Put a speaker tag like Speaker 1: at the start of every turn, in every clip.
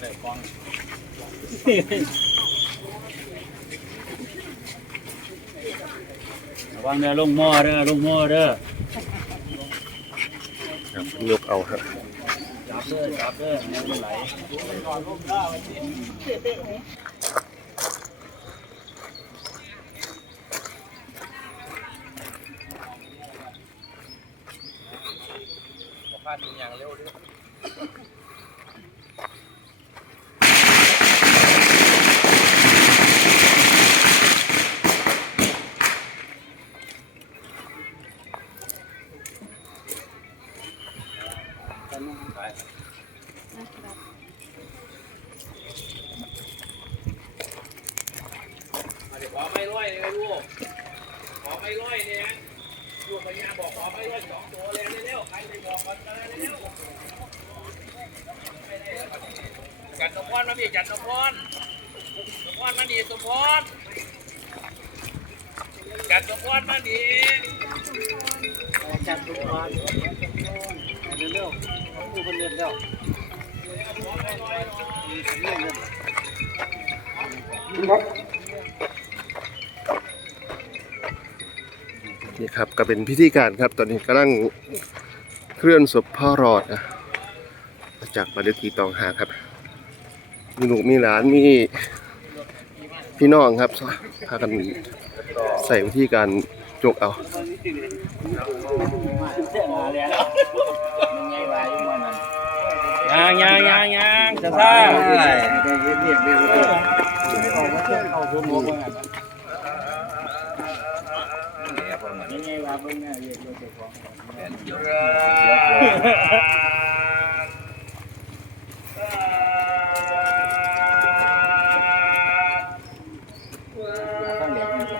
Speaker 1: ได้ฟังระวังเด้อลงหม้อเด้อลงหม้อเด้อ
Speaker 2: ครับยกเอาฮะ
Speaker 1: จับเด้อจับเด้อให้มันไหล
Speaker 3: พลาดอย่างเร็วด้วย ลูกขอไม่ร้อยเนี่ยลูกพญาบอกขอไม่ร้อยสองตัวเลยเร็วๆใครไปบอกกันเลยเร็วจัดสมพรมาพี่จัดสมพรสมพรมาดีสมพรจัดสมพรมาดี
Speaker 1: จับตัวก่อนเร็วๆเอาผู้คนเรียนแล้ว
Speaker 2: นี่ ครับก็เป็นพิธีการครับ ตอนนี้กำลังเคลื่อนศพพ่อรอดนะมาจากบานเลขที่ตองหาครับ มีลูกมีหลานมีพี่น้องครับพากันใส่วิธีการจกเอา
Speaker 1: ยางยางยางยางจะซ่า ได้เย็นเย็นเย็นเลยเอามาเชื่อเอาหัวหมูมายังไงว่าเบิ่งเนี่ยเย็นเย็นของตั้งเด็กนี่สิ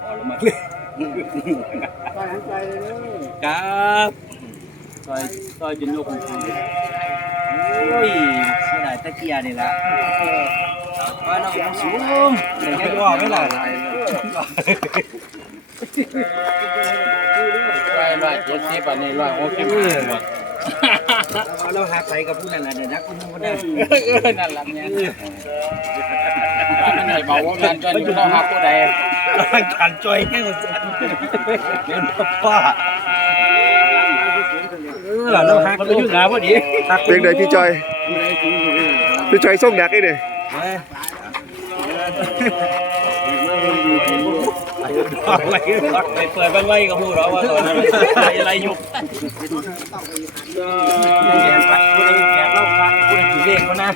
Speaker 1: พอลงมาเลยไปหันใจเลยครับซอยซอยจนยกมือโอ้ยเสียดายตะเกียร์นี่ละว่าน้องสูงเดี๋ยวให้ว่าไม่หล่ะ ร้อยร้อยเจ็ดสิบอันนี้ร้อยหกสิบห้า
Speaker 3: เราหักใส่กับผู้นั้นแหละเดี๋ยวนักคุณก็ได้
Speaker 1: เออนั่นละเนี่ยมันไหนเบาว่ามันจนเราหักผู้ใด
Speaker 3: การจอยให้มันเป็นพ่อเออเราหัก
Speaker 1: มันไปยุ่งงานพอดี
Speaker 2: เพลงใดพี่จอยพี่จอยส่งแดกไอ้เนี่ย
Speaker 3: ไร
Speaker 1: ไปเปิดบ้านไว้กับผู้เราว่าตอนนั้นอะไรอะไรยุก
Speaker 3: แกพักผู้ใดแกเล่าพักผู้ใดถือเลขเขานะ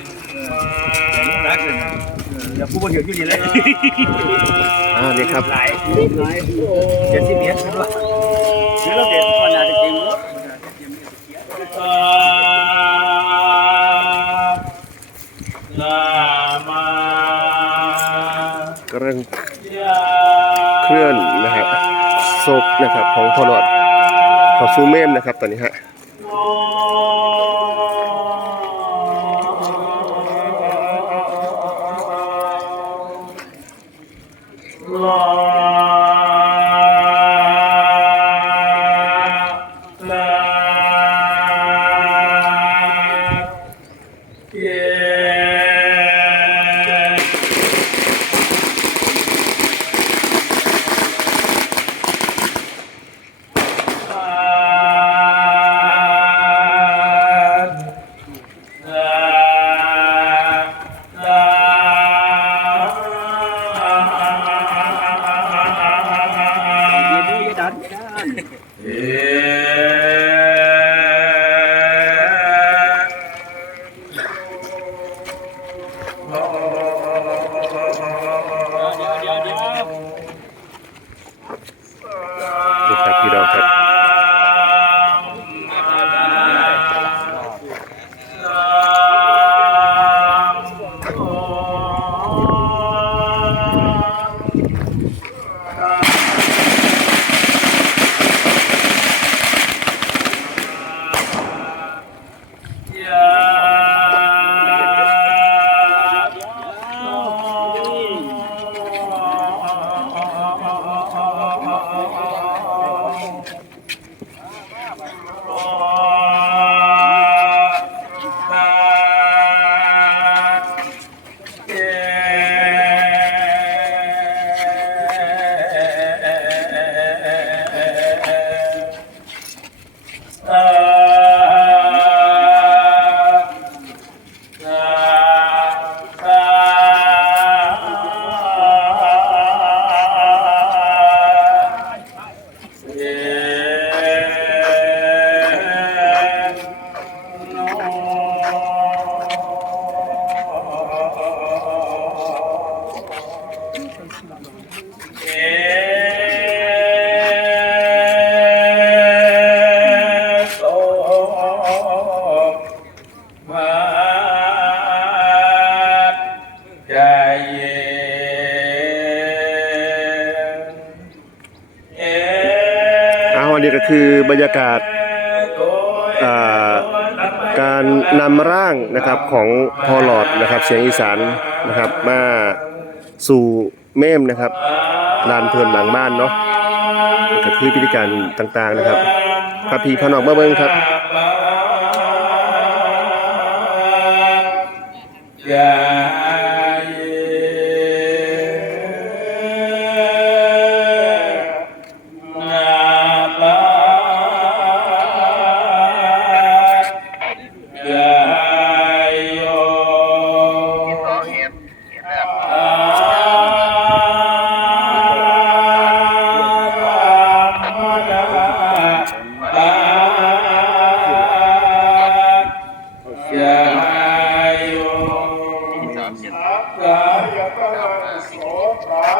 Speaker 3: รักเลยเดี๋ยวผู้บริหารอยู่ดีเลย
Speaker 2: อ่านี่ครับ
Speaker 3: หลายเจ็ดสิบเมตรนะหรือเราเด็ดขนาดจริง
Speaker 1: ลามา
Speaker 2: กำลัง เคลื่อนนะฮะศพนะครับของพอลอดขอซูเมมนะครับตอนนี้ฮะ คือบรรยากาศการนำร่างนะครับของพอหลอดนะครับเสียงอีสานนะครับมาสู่เมมนะครับลานเพลินหลังบ้านเนาะก็คือพิธีการต่างๆนะครับพระพีพระนอกเมื่อเบิ้งครับ
Speaker 3: ยานา
Speaker 2: ข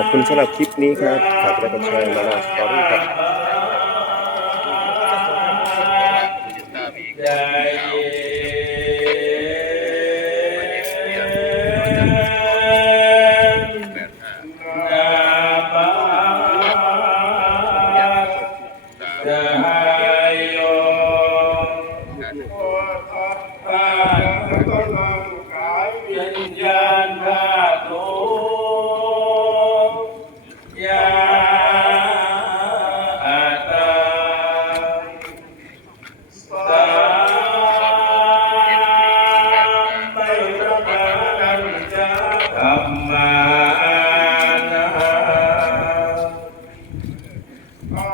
Speaker 2: อบคุณสำหรับคลิปนี้ครับฝากกดไลค์กดแชร์มานาสตอรี่ครับ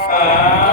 Speaker 3: à.